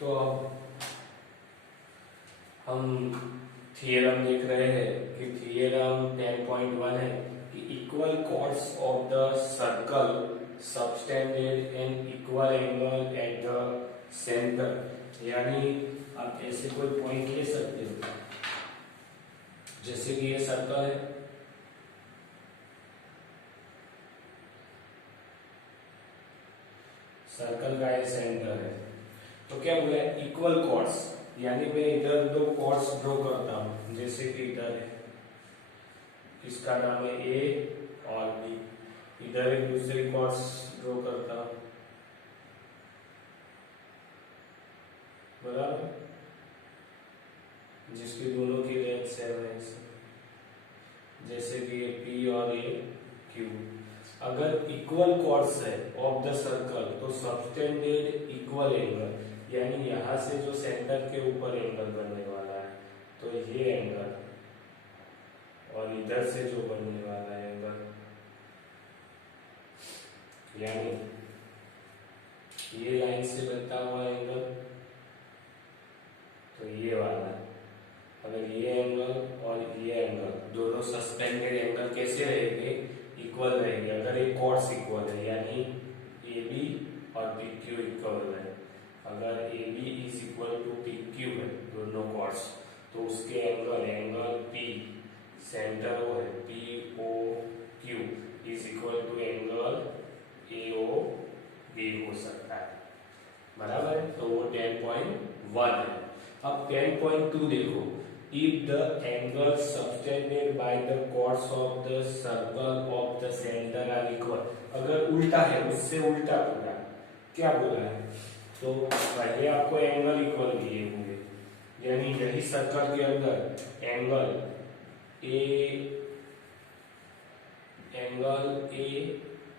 तो अब हम थियरम देख रहे हैं कि थियरम 10.1 है कि equal chords of the circle subtended and equal angle at the centre. यानी आप ऐसे कोई पॉइंट ले सकते हो, जैसे कि ये सर्कल है, सर्कल का ये सेंटर है, तो क्या बोला इक्वल कॉर्ड्स, यानी मैं इधर दो कॉर्ड्स ड्रॉ करता हूं, जैसे कि इधर है, इसका नाम है ए और बी, इधर एक दूसरी कॉर्ड्स ड्रॉ करता हूं, बराबर, जिसकी दोनों की लेंथ सेम है, जैसे कि ये पी और ये क्यू। अगर इक्वल कॉर्ड्स है ऑफ द सर्कल तो सबटेंडेड इक्वल एंगल, यानी यहां से जो सेंटर के ऊपर एंगल बनने वाला है तो ये एंगल, और इधर से जो बनने वाला है एंगल, यानी ये लाइन से बनता हुआ एंगल तो ये वाला, अगर ये एंगल और ये एंगल दोनों सस्पेंडेड एंगल कैसे रहेंगे, इक्वल रहेंगे। अगर ये कॉर्ड्स इक्वल है, यानी ए बी और पी क्यू इक्वल है, अगर A B is equal to P Q है दोनों कॉर्ड्स, तो उसके एंगल पी सेंटर वो है P O Q is equal to angle A O B हो सकता है, बराबर है। तो वो 10.1 है। अब 10.2 देखो, if the angle subtended by the chords of the circle of the center are equal, अगर उल्टा है, उससे उल्टा पूरा क्या बोला है, तो पहले आपको एंगल इक्वल दिए होंगे, यानी यही सर्कल के अंदर angle A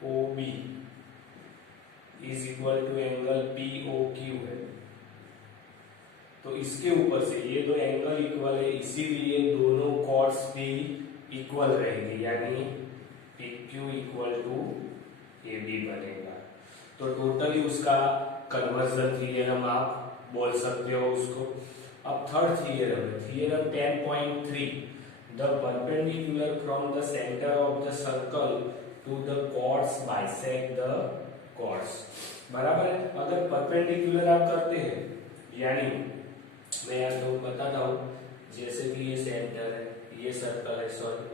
O B is equal to angle P O Q है, तो इसके ऊपर से ये दो एंगल इक्वल है, इसीलिए दोनों कॉर्ड्स भी इक्वल रहेंगे, यानी P Q equal to A B बनेगा। तो टोटली उसका कन्वर्जन थ्योरम आप बोल सकते हो उसको। अब थर्ड थ्योरम है, theorem 10.3, the perpendicular from the centre of the circle to the chords bisect the chords, बराबर है। अगर परपेंडिकुलर आप करते हैं, यानी मैं यहाँ तो बताता हूँ, जैसे कि ये सेंटर है, ये सर्कल है सॉरी,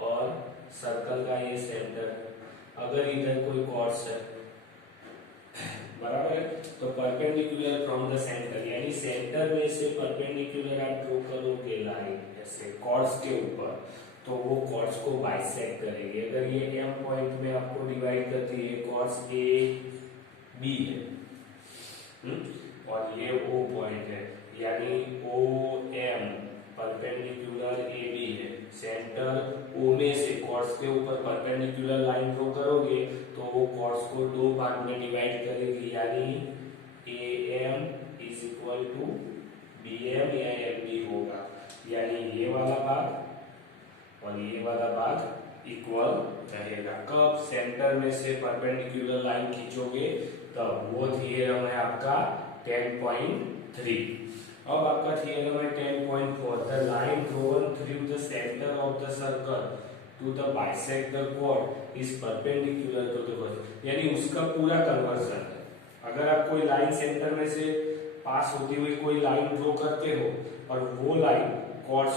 और सर्कल का ये सेंटर है, अगर इधर कोई कॉर्ड्स है, बराबर है, तो परपेंडिकुलर फ्रॉम द सेंटर, यानी सेंटर में से परपेंडिकुलर आप ड्रॉ करोगे लाइन ऐसे कॉर्ड्स के ऊपर, तो वो कॉर्ड्स को बाइसेक्ट करेंगे। अगर ये एम पॉइंट में आपको डिवाइड करती है, कॉर्ड्स ए बी है, और ये ओ पॉइंट है, यानी O M perpendicular A B है, सेंटर ओ में से कॉर्ड्स के ऊपर परपेंडिकुलर लाइन ड्रॉ करोगे तो वो कॉर्ड्स को दो भाग में डिवाइड करेगी, यानी A M is equal to B M या एम बी होगा, यानी ये वाला भाग और ये वाला भाग इक्वल रहेगा। कब सेंटर में से परपेंडिकुलर लाइन खींचोगे तब। वो थ्योरम है आपका 10.3। अब आपका थ्योरम है 10.4, the line drawn through the centre of the circle to the bisect the chord is perpendicular to the chord, यानी उसका पूरा कन्वर्जन है। अगर आप कोई लाइन सेंटर में से पास होती हुई कोई लाइन ड्रॉ करते हो और वो लाइन कॉर्ड्स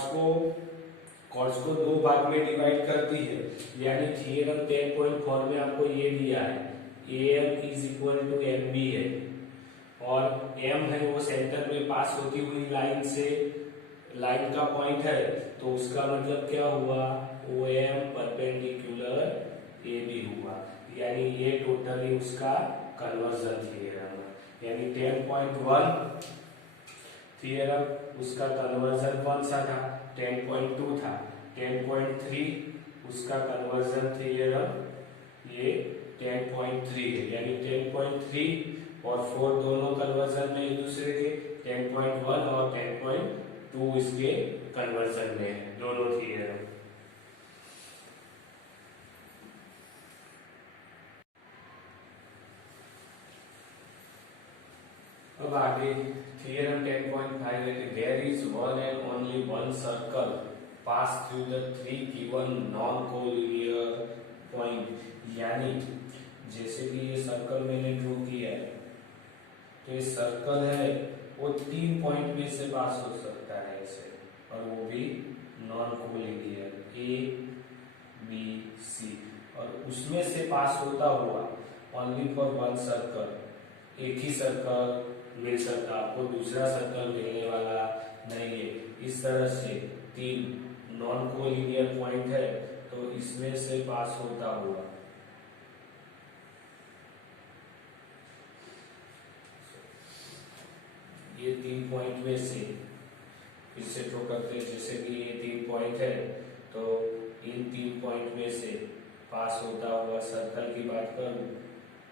को दो भाग में डिवाइड करती है, यानी थ्योरम 10.4 में आपको ये दिया है AM is equal to MB है, और M है वो सेंटर में पास होती हुई लाइन से, लाइन का पॉइंट है, तो उसका मतलब क्या हुआ, OM परपेंडिकुलर AB हुआ, यानी ये टोटली उसका कन्वर्जन थ्योरम है। यानी 10.1 थ्योरम उसका कन्वर्जन कौन सा था, 10.2 था। 10.3 उसका कन्वर्जन थ्योरम ये 10.3 है, यानी 10.3 और 4 दोनों कन्वर्जन में एक दूसरे के, 10.1 और 10.2 इसके कन्वर्जन में है, दोनों थ्योरम। अब आगे थियरम 10.5 है कि there is one and only one circle pass through the three given non collinear point. यानी जैसे कि ये सर्कल मैंने ड्रॉ किया है, तो ये सर्कल है वो तीन पॉइंट में से पास हो सकता है ऐसे, और वो भी non collinear A B C, और उसमें से पास होता हुआ ओनली फॉर वन सर्कल, एक ही सर्कल मिल सकता, आपको दूसरा सर्कल मिलने वाला नहीं है। इस तरह से तीन नॉन कोलिनियर पॉइंट है, तो इसमें से पास होता हुआ ये तीन पॉइंट में से फिर से ड्रॉ करते हैं। जैसे कि ये तीन पॉइंट है, तो इन तीन पॉइंट में से पास होता हुआ सर्कल की बात करूं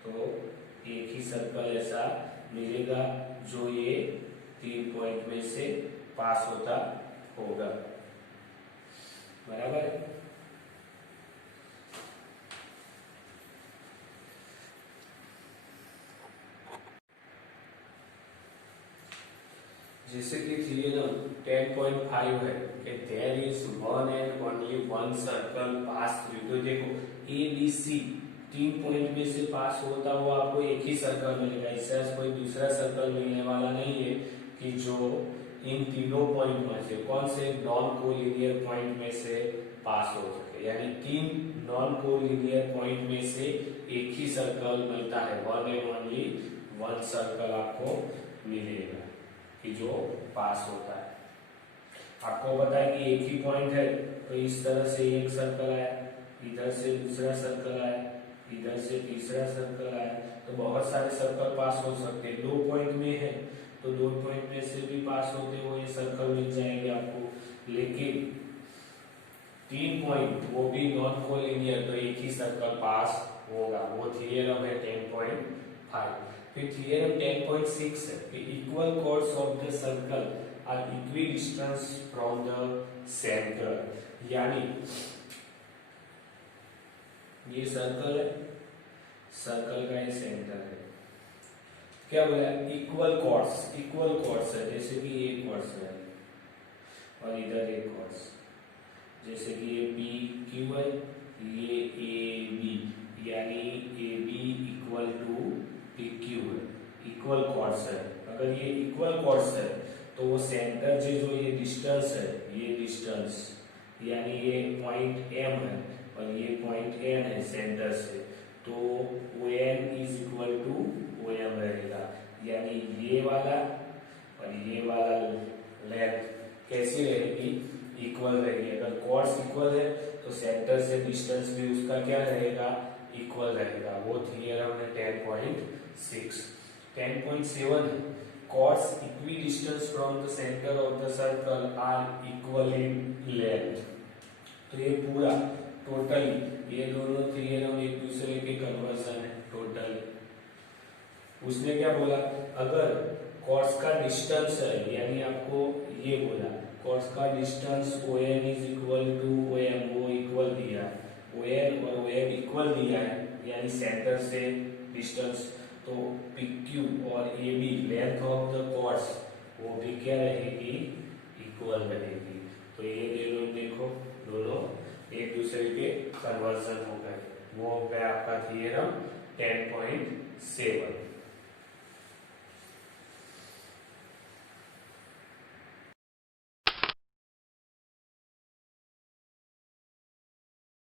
तो एक ही सर्कल ऐसा मिलेगा जो ये तीन पॉइंट में से पास होता होगा। बराबर है। जैसे कि थियरम 10.5 है कि there is one and only one circle pass through, तो देखो ए बी सी तीन पॉइंट में से पास होता हुआ आपको एक ही सर्कल मिलेगा, इससे कोई दूसरा सर्कल मिलने वाला नहीं है कि जो इन तीनों पॉइंट में से कौन से नॉन कोलिनियर पॉइंट में से पास हो सके। यानी तीन नॉन कोलिनियर पॉइंट में से एक ही सर्कल मिलता है, one and only one circle आपको मिलेगा कि जो पास होता है। आपको पता है कि एक ही पॉइंट है, तो इस तरह से एक सर्कल आया, इधर से दूसरा सर्कल आया, इधर से तीसरा सर्कल आया, तो बहुत सारे सर्कल पास हो सकते हैं। दो पॉइंट में है तो दो पॉइंट में से भी पास होते हुए सर्कल मिल जाएंगे आपको। लेकिन तीन पॉइंट वो भी नॉन कोलिनियर, तो एक ही सर्कल पास होगा। वो थियरम है 10.5। फिर थियरम 10.6 है कि equal chords of the circle are equi distance from the centre. यानी ये सर्कल है, सर्कल का ये सेंटर है। क्या बोला? इक्वल कॉर्ड्स है, जैसे कि ये कॉर्ड्स है और इधर एक कॉर्ड्स, जैसे कि ये पी क्यू है, ये ए बी, यानी A B equal to P Q है, इक्वल कॉर्ड्स है। अगर ये इक्वल कॉर्ड्स है तो वो सेंटर से जो ये डिस्टेंस है, ये डिस्टेंस यानी ये पॉइंट एम है और ये पॉइंट एन है सेंटर से, तो O N is equal to O M रहेगा। यानी ये वाला और ये वाला लेंथ कैसी रहेगी? इक्वल रहेगी। अगर कॉर्ड्स इक्वल है तो सेंटर से डिस्टेंस भी उसका क्या रहेगा? इक्वल रहेगा। वो थियरम है 10.6। 10.7 है chords equi distance from the centre of the circle are equal in length. तो ये पूरा टोटली ये दोनों थियरम एक दूसरे के कन्वर्जन है टोटल। उसने क्या बोला? अगर कॉर्ड्स का डिस्टेंस है, यानी आपको ये बोला कॉर्ड्स का distance O N is equal to O M, वो इक्वल दिया है, ओ एन और ओ एम इक्वल दिया है, यानी सेंटर से डिस्टेंस, तो पी क्यू और A B length of the chords वो भी क्या रहेगी? इक्वल रहेगी। तो ये देखो दोनों एक दूसरे के कन्वर्जन हो गए। वो हो गया आपका थियरम 10.7।